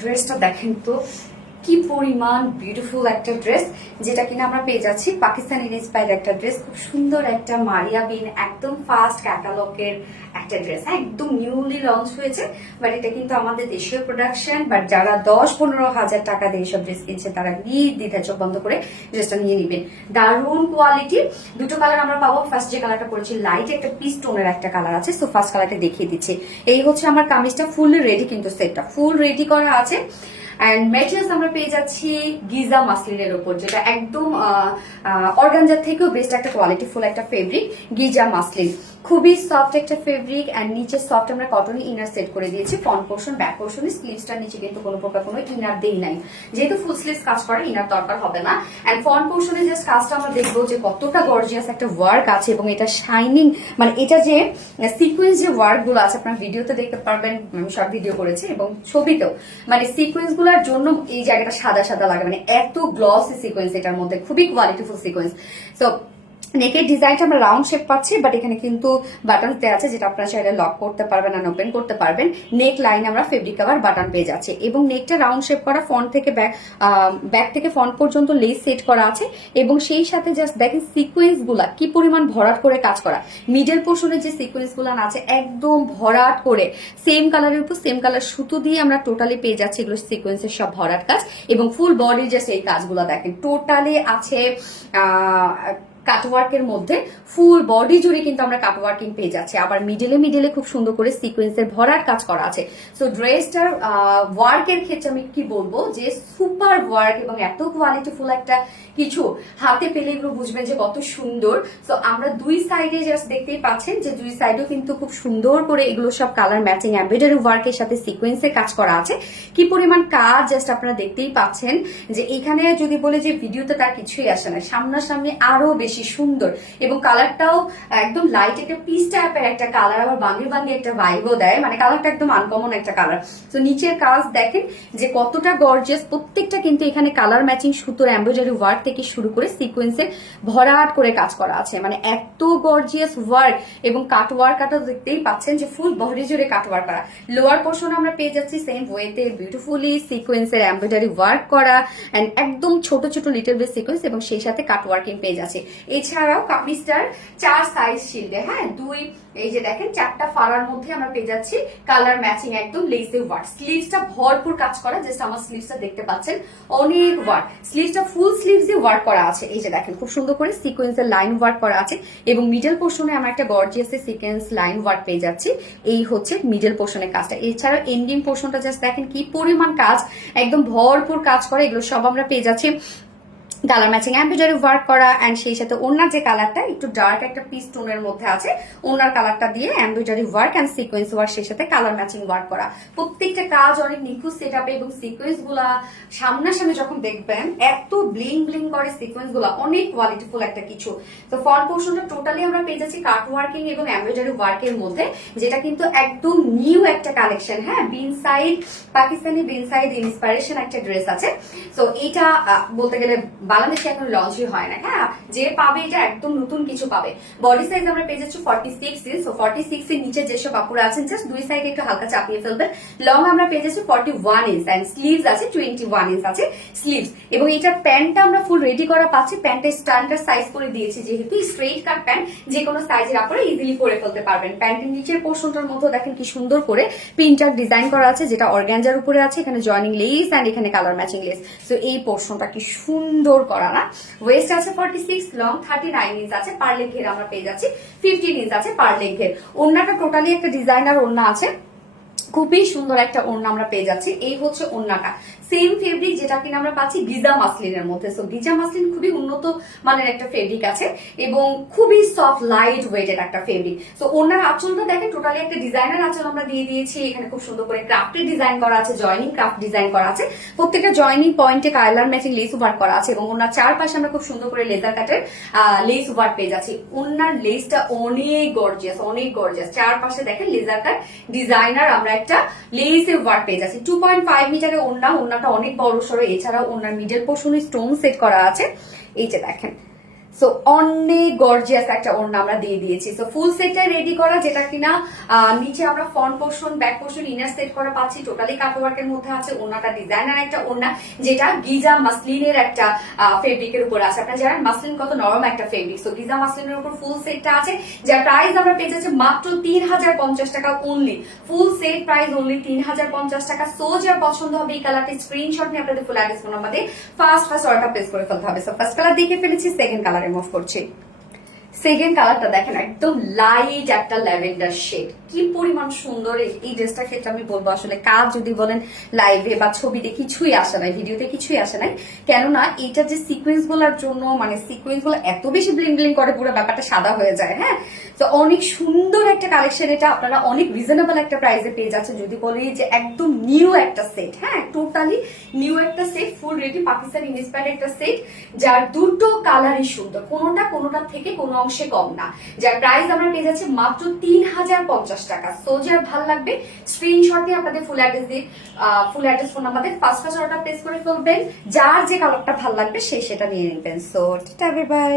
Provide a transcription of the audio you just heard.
ড্রেসটা দেখেন তো কি পরিমাণ বিউটিফুল একটা ড্রেস, যেটা কিনা আমরা পেয়ে যাচ্ছি পাকিস্তানি ইন্সপায়ার্ড একটা ড্রেস। খুব সুন্দর একটা মারিয়া বিন, একদম ফার্স্ট ক্যাটালগের একটা ড্রেস, একদম নিউলি লঞ্চ হয়েছে। বাট এটা কিন্তু আমাদের দেশীয় প্রোডাকশন। বাট যারা 10-15 হাজার টাকা দিয়ে এইসব ড্রেস কিনছে তারা নির্দ্বিধায় চোখ বন্ধ করে ড্রেসটা নিয়ে নিবেন। দারুণ কোয়ালিটি। দুটো কালার আমরা পাবো। ফার্স্ট যে কালারটা পড়েছি লাইট একটা পিস টোনের একটা কালার আছে। সো ফার্স্ট কালারটা দেখিয়ে দিচ্ছি। এই হচ্ছে আমার কামিজটা, ফুল রেডি, কিন্তু সেটটা ফুল রেডি করা আছে। অ্যান্ড ম্যাটেরিয়ালস আমরা পেয়ে যাচ্ছি গিজা মাসলিনের উপর, যেটা একদম অর্গানজার থেকেও বেস্ট একটা কোয়ালিটি ফুল একটা ফেব্রিক। গিজা মাসলিন খুবই সফট একটা ফেব্রিক। অ্যান্ড নিচে সফট আমরা কটনের ইনার সেট করে দিয়েছি। ফ্রন্ট পোর্শন, ব্যাক পোর্শনে, স্লিভসটার নিচে কিন্তু কোনো প্রকার কোনো ইনার দেই নাই, যেহেতু ফুল স্লিভস কাজ করে ইনার দরকার হবে না। অ্যান্ড ফ্রন্ট পোর্শনে জাস্ট কাজটা আমরা দেখবো যে কতটা গর্জিয়াস একটা ওয়ার্ক আছে, এবং এটা শাইনিং, মানে এটা যে সিকোয়েন্স যে ওয়ার্ক গুলো আছে আপনার ভিডিওতে দেখতে পারবেন, আমি শর্ট ভিডিও করেছি এবং ছবিতেও, মানে সিকোয়েন্স গুলার জন্য এই জায়গাটা সাদা সাদা লাগে, মানে এত গ্লসি সিকোয়েন্স এটার মধ্যে, খুবই কোয়ালিটিফুল সিকোয়েন্স। সো নেকের ডিজাইনটা আমরা রাউন্ড শেপ পাচ্ছি, বাট এখানে কিন্তু বাটন দেওয়া আছে, যেটা আপনারা চাইলে লক করতে পারবেন আর ওপেন করতে পারবেন। নেক লাইন আমরা ফেব্রিক কভার বাটন পেয়ে যাচ্ছি, এবং নেকটা রাউন্ড শেপ করা, ফ্রন্ট থেকে ব্যাক থেকে ফ্রন্ট পর্যন্ত লেস সেট করা আছে। এবং সেই সাথে জাস্ট দেখেন সিকোয়েন্স গুলা কি পরিমাণ ভরাট করে কাজ করা। মিডল পোর্শনে যে সিকোয়েন্স গুলা আছে একদম ভরাট করে, সেম কালারের উপর সেম কালার সুতো দিয়ে আমরা টোটালি পেয়ে যাচ্ছি এগুলো সিকোয়েন্সের সব ভরাট কাজ। এবং ফুল বডি জাস্ট এই কাজগুলো দেখেন টোটালি আছে কাটওয়ার্কের মধ্যে, ফুল বডি জুড়ে কিন্তু আমরা কাটওয়ার্কিং পেয়ে যাচ্ছি। আবার মিডলে মিডলে খুব সুন্দর করে সিকোয়েন্সের ভরার কাজ করা আছে। সো ড্রেসটার ওয়ার্কের ক্ষেত্রে আমি কি বলবো যে সুপার ওয়ার্ক, এবং এত কোয়ালিটিফুল একটা কিছু হাতে পেলে এগুলো বুঝবেন যে কত সুন্দর। সো আমরা দুই সাইডে জাস্ট দেখতেই পাচ্ছেন যে দুই সাইডেও কিন্তু খুব সুন্দর করে এগুলো সব কালার ম্যাচিং এমব্রয়ডারি ওয়ার্কের সাথে সিকোয়েন্সের কাজ করা আছে। কি পরিমাণ কাজ জাস্ট আপনারা দেখতেই পাচ্ছেন, যে এখানে যদি বলে যে ভিডিওতে তার কিছুই আসে না, সামনাসামনি আরো বেশি সুন্দর। এবং কালারটাও একদম লাইট একটা পিস টাইপের একটা কালার, আবার বাঙ্গি বাঙ্গি একটা ভাইবও দেয়, মানে কালারটা একদম আনকমন একটা কালার। তো নিচের কাজ দেখেন যে কতটা গর্জিয়াস, প্রত্যেকটা কিন্তু এখানে কালার ম্যাচিং সুতোর এমব্রয়ডারি ওয়ার্ক থেকে শুরু করে সিকোয়েন্সের ভরাট করে কাজ করা আছে, মানে এত গর্জিয়াস ওয়ার্ক। এবং কাট ওয়ার্কটা দেখতেই পাচ্ছেন যে ফুল বডি জুড়ে কাট ওয়ার্ক করা। লোয়ার পোর্শন আমরা পেয়ে যাচ্ছি সেম ওয়েতে বিউটিফুলি সিকোয়েন্সের এমব্রয়ডারি ওয়ার্ক করা, এন্ড একদম ছোট ছোট লিটল বিট সিকোয়েন্স, এবং সেই সাথে কাট ওয়ার্কিং পেয়ে যাচ্ছে। এছাড়াও কামিজটার 4 সাইজ শিল্ডে, হ্যাঁ দুই, এই যে দেখেন 4টা ফাড়ার মধ্যে আমরা পেয়ে যাচ্ছি কালার ম্যাচিং একদম লেসে ওয়ার্ক। স্লিভসটা ভরপুর কাজ করা, জাস্ট আমার স্লিভসটা দেখতে পাচ্ছেন অনেক ওয়ার্ক। স্লিভসটা ফুল স্লিভস দিয়ে ওয়ার্ক করা আছে, এই যে দেখেন খুব সুন্দর করে সিকোয়েন্সের লাইন ওয়ার্ক করা আছে। এবং মিডল পোর্শনে আমরা একটা গর্জিয়াস সিকোয়েন্স লাইন ওয়ার্ক পেয়ে যাচ্ছি। এই হচ্ছে মিডল পোর্শনের কাজটা। এছাড়াও এন্ডিং পোর্শনটা জাস্ট দেখেন কি পরিমাণ কাজ, একদম ভরপুর কাজ করা। এগুলো সব আমরা পেয়ে যাচ্ছি কালার ম্যাচিং এমব্রয়ডারি ওয়ার্ক করা। এন্ড সেই সাথে ওনার যে কালারটা একটু ডার্ক একটা পিস টোনের মধ্যে আছে, ওনার কালারটা দিয়ে embroidery work and sequence work, সেই সাথে কালার ম্যাচিং ওয়ার্ক করা। প্রত্যেকটা কাজ অনেক নিখুঁত সেট আপে, এবং সিকোয়েন্স গুলা সামনাসামনি যখন দেখবেন এত ব্লিং ব্লিং করে সিকোয়েন্স গুলা, অনেক কোয়ালিটিফুল একটা কিছু। তো ফ্রন্ট পোর্শনটা টোটালি আমরা পেয়ে যাচ্ছি কাট ওয়ার্কিং এবং এমব্রয়ডারি ওয়ার্কের মধ্যে, যেটা কিন্তু একদম নিউ একটা কালেকশন। হ্যাঁ, বিন সাইড, পাকিস্তানি বিন সাইড ইন্সপাইরেশন একটা ড্রেস আছে। তো এইটা বলতে গেলে বাংলাদেশে এখন লঞ্চই হয় না। হ্যাঁ, যে পাবে এটা একদম নতুন কিছু পাবে। বডি সাইজ আমরা পেয়ে যাচ্ছি 46 ইঞ্চ। সো 46 এর নিচে যেসব আপুরা আছেন জাস্ট দুই সাইডে একটু হালকা চাপিয়ে ফেলবেন। লং আমরা পেয়ে যাচ্ছি 41 ইঞ্চ, এন্ড স্লিভস আছে 21 ইঞ্চ আছে স্লিভস। এবং এটা প্যান্টটা আমরা ফুল রেডি করা পাচ্ছি। প্যান্টের স্ট্যান্ডার্ড সাইজ করে দিয়েছি, যেহেতু স্ট্রেইট কাট প্যান্ট, যে কোনো সাইজের আপনারা ইজিলি পরে ফেলতে পারবেন। প্যান্টের নিচের পোর্শনটার মধ্যে দেখেন কি সুন্দর করে প্রিন্টার ডিজাইন করা আছে, যেটা অর্গানজার উপরে আছে। এখানে জয়নিং লেস এন্ড এখানে কালার ম্যাচিং লেস। সো এই পোর্শনটা কি সুন্দর করা না। ওয়েস্ট আছে 46, লং 39 ইঞ্চ আছে। পার লেগ ঘের আমরা পেয়ে যাচ্ছি 15 ইঞ্চ আছে পার লেগ ঘের। ওড়নাটা টোটালি একটা ডিজাইনার ওড়না আছে, খুবই সুন্দর একটা ওড়না আমরা পেয়ে যাচ্ছি। এই হচ্ছে ওড়নাটা, সেম ফেব্রিক যেটা কিনা আমরা পাচ্ছি গিজা মাসলিনের মধ্যে। সো গিজা মাসলিন খুবই উন্নত মানের একটা ফেব্রিক আছে, এবং খুবই সফট লাইট ওয়েটেড একটা ফেব্রিক। সো ওড়নার আঁচলটা দেখেন টোটালি একটা ডিজাইনার আঁচল আমরা দিয়ে দিয়েছি। এখানে খুব সুন্দর করে ক্রাফটের ডিজাইন করা আছে, জয়নিং ক্রাফট ডিজাইন করা আছে। প্রত্যেকটা জয়নিং পয়েন্টে কালার ম্যাচিং লেস ওয়ার্ক করা আছে, এবং ওনার চারপাশে আমরা খুব সুন্দর করে লেজার কাটের লেস ওয়ার্ক পেয়ে যাচ্ছি। ওনার লেসটা অনেক গর্জিয়াস, অনেক গর্জিয়াস। চারপাশে দেখেন লেজার কাট ডিজাইনার আমরা একটা লেসের ওয়ার্ক পেয়ে যাচ্ছি। 2.5 মিটারের ওড়নাটা অনেক বড় সড়ো। এছাড়াও ওনার মিডল পোর্শনে স্টোন সেট করা আছে, এই যে দেখেন সো অনেক গর্জিয়াস একটা ওড়না আমরা দিয়ে দিয়েছি। সো ফুল সেটটা রেডি করা, যেটা কিনা নিচে আমরা front portion, back portion, inner set করা পাচ্ছি। টোটালি কাটওয়ার্কের মধ্যে আছে। ওড়নাটা ডিজাইনার একটা ওড়না, যেটা গিজা মাসলিনের একটা ফেব্রিকের উপর আছে। আপনারা জানেন মাসলিন কত নরম একটা ফেব্রিক। সো গিজা মাসলিনের উপর ফুল সেটটা আছে, যার প্রাইস আমরা পেয়ে যাচ্ছি মাত্র 3050 টাকা only. Full set price only 3050 টাকা। সো যার পছন্দ হবে এই কালারটি স্ক্রিনশট নিয়ে আপনাদের ফুল অ্যাড্রেস ফোন নাম্বার দিয়ে ফার্স্ট অর্ডার প্লেস করে ফেলতে হবে। সো ফার্স্ট কালার দেখে ফেলেছি, সেকেন্ড কালারে মুভ করছি। সেকেন্ড কালারটা দেখেন, একদম লাইট একটা ল্যাভেন্ডার শেড, কি পরিমাণ সুন্দর। এই ড্রেসটার ক্ষেত্রে আমি বলবো আসলে কাজ যদি বলেন লাইভে বা ছবিতে কিছুই আসে নাই, ভিডিওতে কিছুই আসে নাই, কেননা এটা যে সিকোয়েন্স গুলার জন্য, মানে সিকোয়েন্স গুলো এত বেশি ব্লিং ব্লিং করে পুরো ব্যাপারটা সাদা হয়ে যায়। হ্যাঁ, তো অনেক সুন্দর একটা কালেকশন। এটা আপনারা অনেক রিজনেবল একটা প্রাইসে পেয়ে যাচ্ছেন। যদি বলি যে একদম নিউ একটা সেট, হ্যাঁ টোটালি নিউ একটা set, full ready Pakistani inspired একটা সেট, যার দুটো কালারই সুন্দর, কোনোটার থেকে কোনো অংশে কম না, যার প্রাইস আমরা পেয়ে যাচ্ছি মাত্র 3050 টাকা। সো যার ভালো লাগবে স্ক্রিনশট দিয়ে আপনাদের ফুল অ্যাড্রেস ফোন নাম্বার দিয়ে ফার্স্ট অর্ডার প্লেস করে ফেলবেন। যার যে কালারটা ভালো লাগবে সেই সেটা নিয়ে নেবেন। So tata, bye bye.